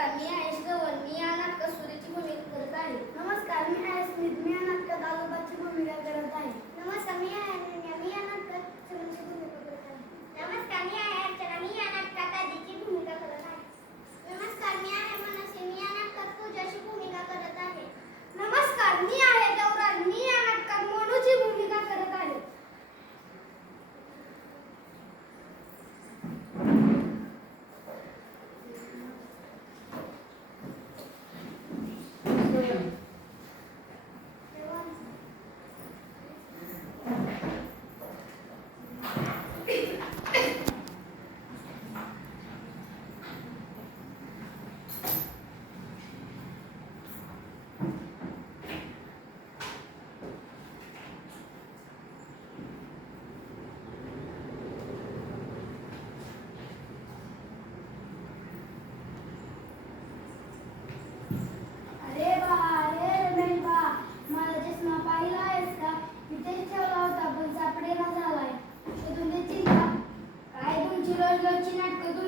नमस्कार मी आयुष गवळ मी या नाटकात सुरीची भूमिका करत आहे. नमस्कार मी आयुष मी या नाटकात आजोबाची भूमिका करत आहे. 今天哥哥